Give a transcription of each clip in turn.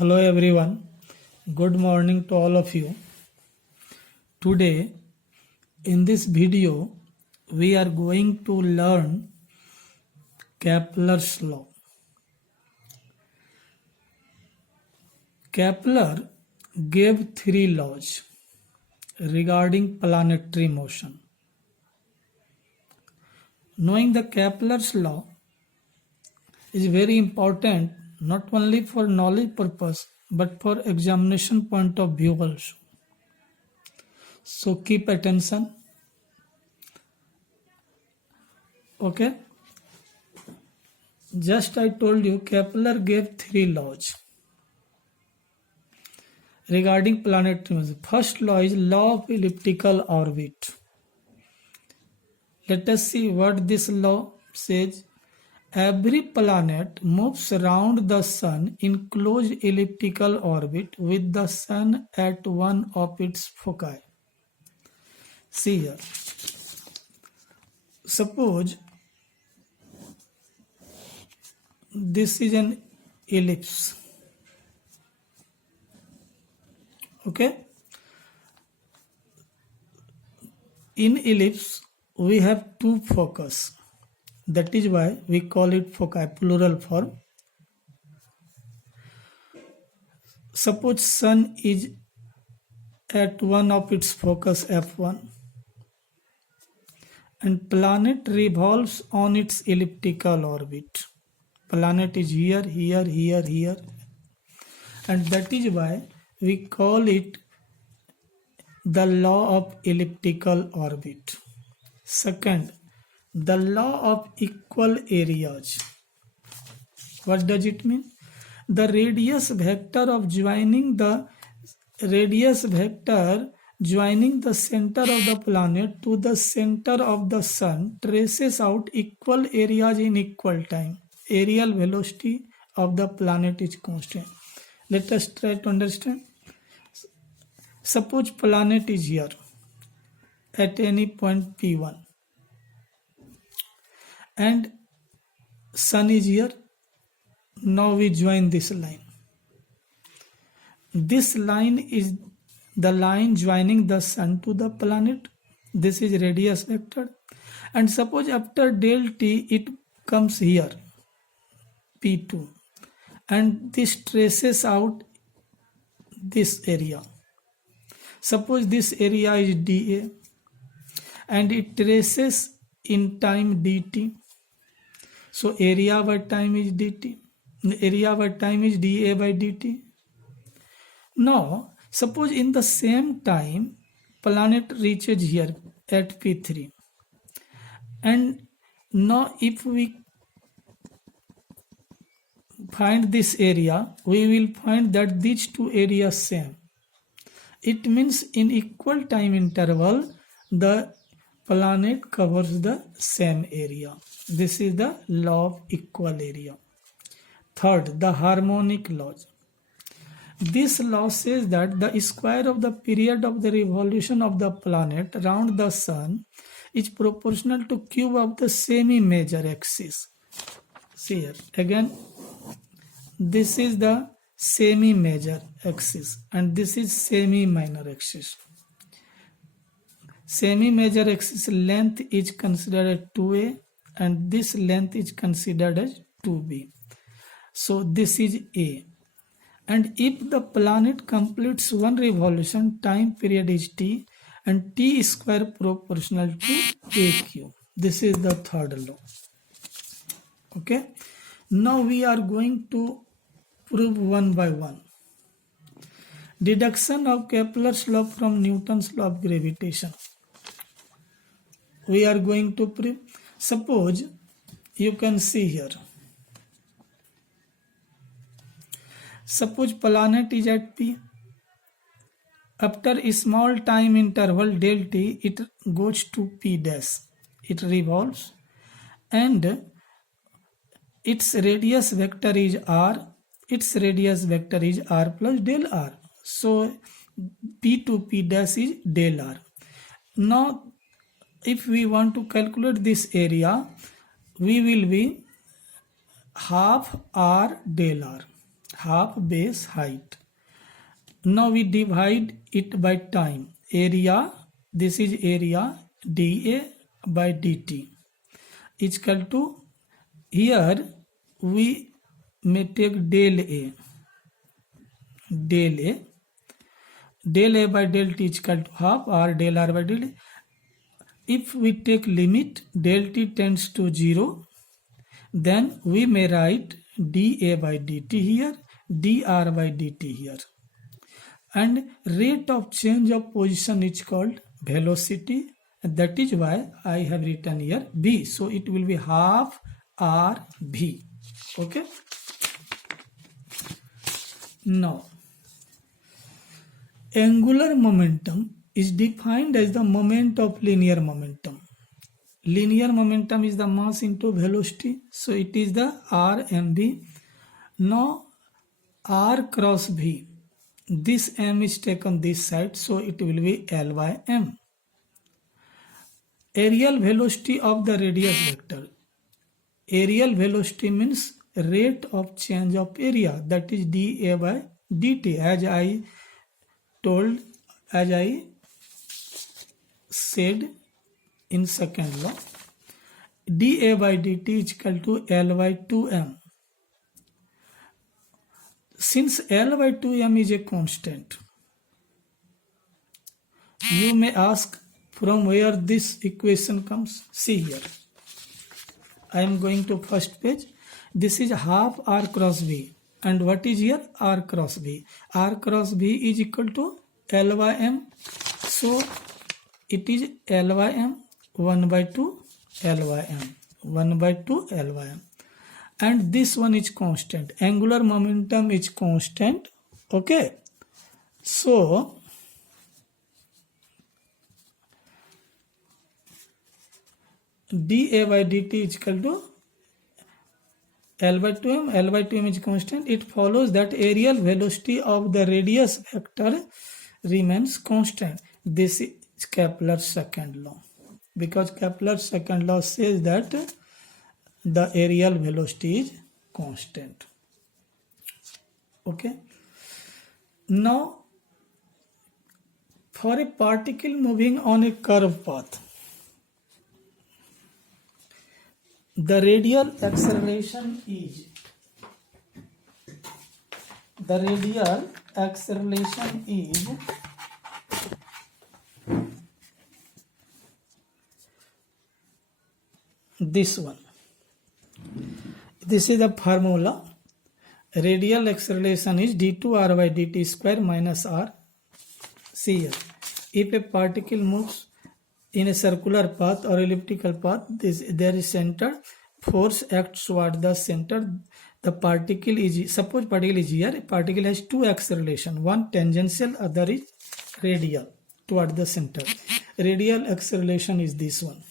Hello everyone. Good morning to all of you. Today in this video we are going to learn Kepler's law. Kepler gave three laws regarding planetary motion. Knowing the Kepler's law is very important not only for knowledge purpose but for examination point of view also. So keep attention. Okay. Just I told you Kepler gave three laws regarding planetary motion. First law is law of elliptical orbit. Let us see what this law says. Every planet moves around the sun in closed elliptical orbit with the sun at one of its foci. See here. Suppose this is an ellipse. Okay. In ellipse we have two focus. That is why we call it foci, plural form. Suppose sun is at one of its focus F1 and planet revolves on its elliptical orbit. Planet is here, here, here, here, and that is why we call it the law of elliptical orbit. Second, the law of equal areas. What does it mean? The radius vector joining the center of the planet to the center of the sun traces out equal areas in equal time. Aerial velocity of the planet is constant. Let us try to understand. Suppose planet is here at any point P1 and sun is here. Now we join this line. This line is the line joining the sun to the planet. This is radius vector, and suppose after del t it comes here P2 and this traces out this area. Suppose this area is dA and it traces in time dt. So area by time is dt. Area by time is dA by dt. Now suppose in the same time planet reaches here at P3, and now if we find this area, we will find that these two areas same. It means in equal time interval the planet covers the same area. This is the law of equal area. Third, the harmonic laws. This law says that the square of the period of the revolution of the planet around the sun is proportional to cube of the semi-major axis. See here again, this is the semi-major axis and this is semi-minor axis. Semi-major axis length is considered as 2a and this length is considered as 2b. So this is a. And if the planet completes one revolution, time period is t and t square proportional to aq. This is the third law. Okay. Now we are going to prove one by one. Deduction of Kepler's law from Newton's law of gravitation. We are going to prove. Suppose you can see here. Suppose planet is at P. After a small time interval del t, it goes to P dash. It revolves and its radius vector is r. Its radius vector is r plus del r. So P to P dash is del r. Now if we want to calculate this area, we will be half r del r. half base height. Now we divide it by time. Area, this is area dA by dt is equal to, here we may take del A. Del A by del T is equal to half or del R by del A. If we take limit del T tends to 0, then we may write dA by dt here, dr by dt here. And rate of change of position is called velocity. That is why I have written here v. So it will be half rv. Okay. Now, angular momentum is defined as the moment of linear momentum. Linear momentum is the mass into velocity. So it is the rmv. Now r cross v. This m is taken this side, so it will be L by m. Aerial velocity of the radius vector. Aerial velocity means rate of change of area, that is dA by dt, as I said in second law. dA by dt is equal to L by 2m. Since L by 2m is a constant, you may ask from where this equation comes. See here. I am going to first page. This is half r cross v. And what is here? R cross v. R cross v is equal to L by m. So it is L by m, 1 by 2 L by m, 1 by 2 L by m. And this one is constant. Angular momentum is constant. Okay. So dA by dt is equal to L by 2m. L by 2m is constant. It follows that aerial velocity of the radius vector remains constant. This is Kepler's second law. Because Kepler's second law says that the aerial velocity is constant. Okay. Now, for a particle moving on a curved path, the radial acceleration is this one. This is the formula. Radial acceleration is d2r by dt square minus r. See here. If a particle moves in a circular path or elliptical path, there is center. Force acts toward the center. The particle is, suppose particle is here. Particle has two acceleration. One tangential, other is radial toward the center. Radial acceleration is this one.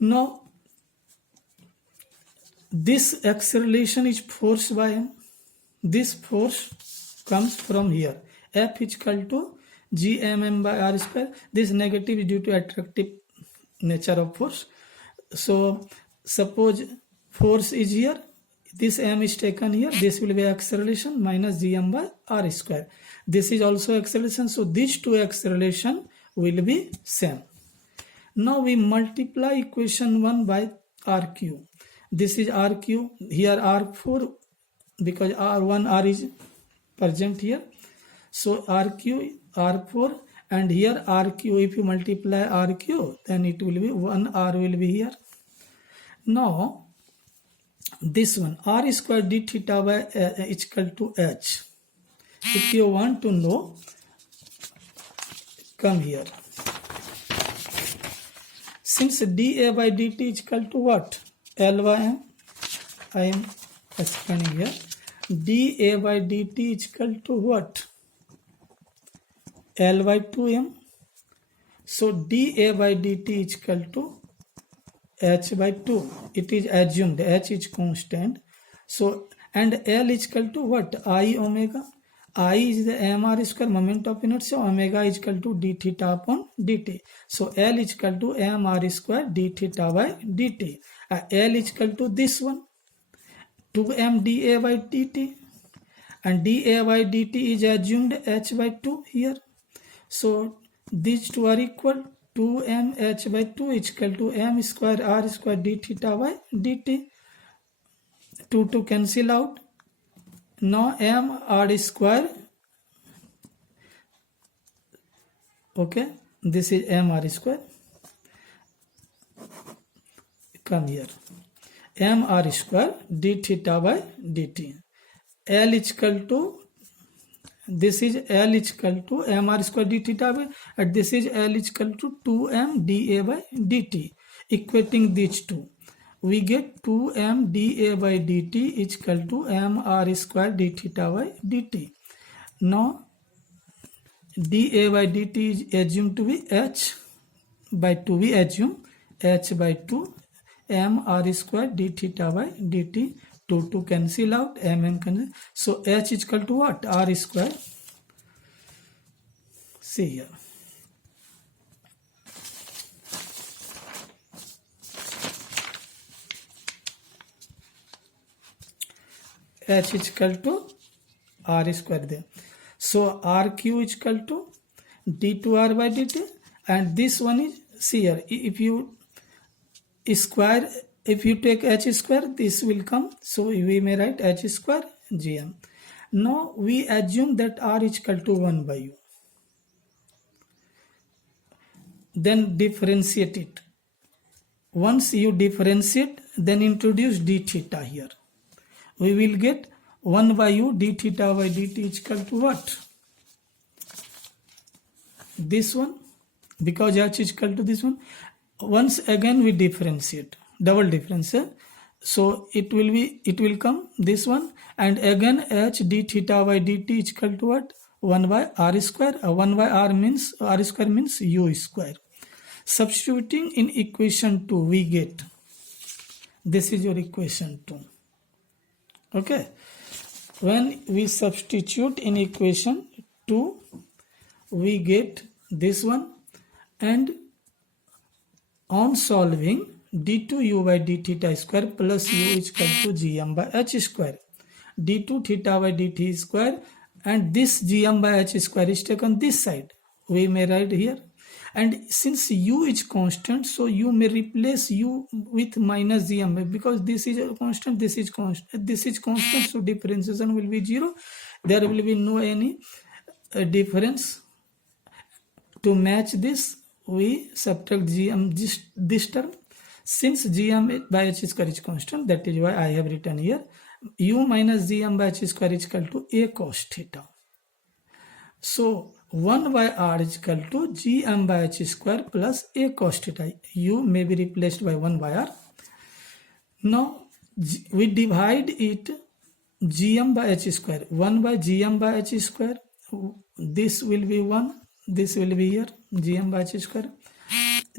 Now, this acceleration is forced by m. This force comes from here. F is equal to gmm by r square. This negative is due to attractive nature of force. So suppose force is here. This m is taken here. This will be acceleration minus gm by r square. This is also acceleration. So these two acceleration will be same. Now we multiply equation 1 by rq. This is rq. Here r4, because r1 r is present here. So rq, r4, and here rq. If you multiply rq, then it will be 1 r will be here. Now this one r square d theta by is equal to h. If you want to know, come here. Since dA by dt is equal to what? L by m. I am explaining here. dA by dt is equal to what? L by 2m. So dA by dt is equal to h by 2. It is assumed h is constant. So and L is equal to what? I omega. I is the mr square, moment of inertia. Omega is equal to d theta upon dt. So L is equal to mr square d theta by dt. L is equal to this one, 2m dA by dt. and dA by dt is assumed h by 2 here. So these two are equal. 2m h by 2 is equal to m square r square d theta by dt. 2 to cancel out. Now m r square, okay, this is m r square, come here, m r square d theta by dt. L is equal to, this is L is equal to m r square d theta by, and this is L is equal to 2m dA by dt. Equating these two, we get 2m dA by dt is equal to m r square d theta by dt. Now dA by dt is assumed to be h by 2. We assume h by 2 m r square d theta by dt. 2 to cancel out, m cancel. So h is equal to what? R square. See here. H is equal to R square there. So RQ is equal to d2r by dt, and this one is, see here, if you square, if you take h square, this will come, so we may write h square gm. Now we assume that r is equal to 1 by u. Then differentiate it. Once you differentiate, then introduce d theta here. We will get 1 by u d theta by dt is equal to what? This one, because h is equal to this one. Once again we differentiate, double differentiate, so it will come this one, and again h d theta by dt is equal to what? 1 by r square. 1 by r means, r square means u square. Substituting in equation 2, we get, this is your equation 2. Okay, when we substitute in equation 2, we get this one, and on solving, d2u by d theta square plus u is equal to gm by h square. d2 theta by dt square, and this gm by h square is taken this side. We may write here. And since u is constant, so you may replace u with minus gm, because this is a constant, this is constant, this is constant, so differentiation will be 0. There will be no any difference. To match this, we subtract gm this term. Since gm by h square is constant, that is why I have written here u minus gm by h square is equal to a cos theta. So 1 by r is equal to gm by h square plus a cos theta. U may be replaced by 1 by r. Now we divide it, gm by h square, 1 by gm by h square. This will be 1, this will be here, gm by h square.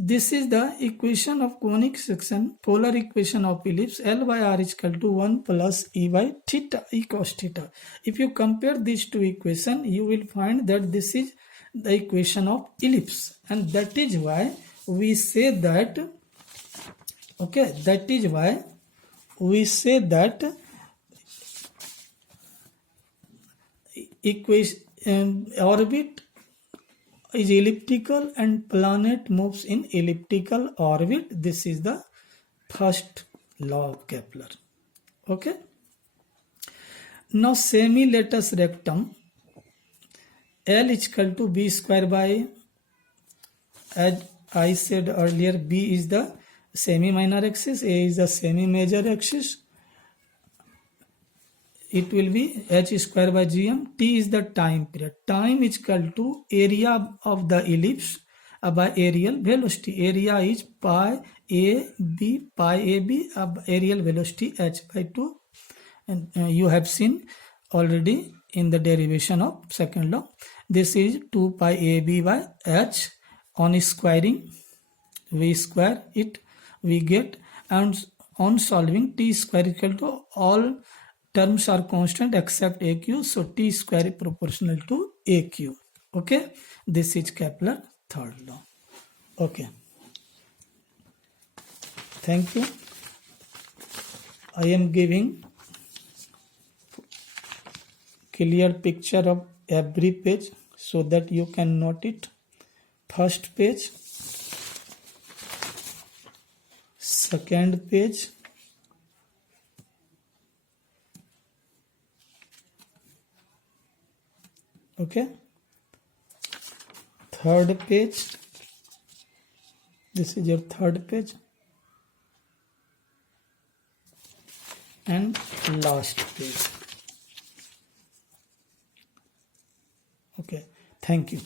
This is the equation of conic section, polar equation of ellipse. L by r is equal to 1 plus e by theta, e cos theta. If you compare these two equations, you will find that this is the equation of ellipse, and that is why we say that, okay, that is why we say that equation orbit is elliptical and planet moves in elliptical orbit. This is the first law of Kepler. Okay. Now semi-latus rectum, L is equal to b square by, as I said earlier, b is the semi-minor axis, a is the semi-major axis. It will be h square by gm. T is the time period. Time is equal to area of the ellipse by areal velocity. Area is pi a b, areal velocity h by 2. And you have seen already in the derivation of second law. This is 2 pi a b by h. On squaring, we square it, we get, and on solving, t square is equal to, all terms are constant except aq, so t square is proportional to aq. Okay, this is Kepler third law. Okay, thank you. I am giving clear picture of every page so that you can note it. First page, second page, okay, third page, this is your third page, and last page. Okay, thank you.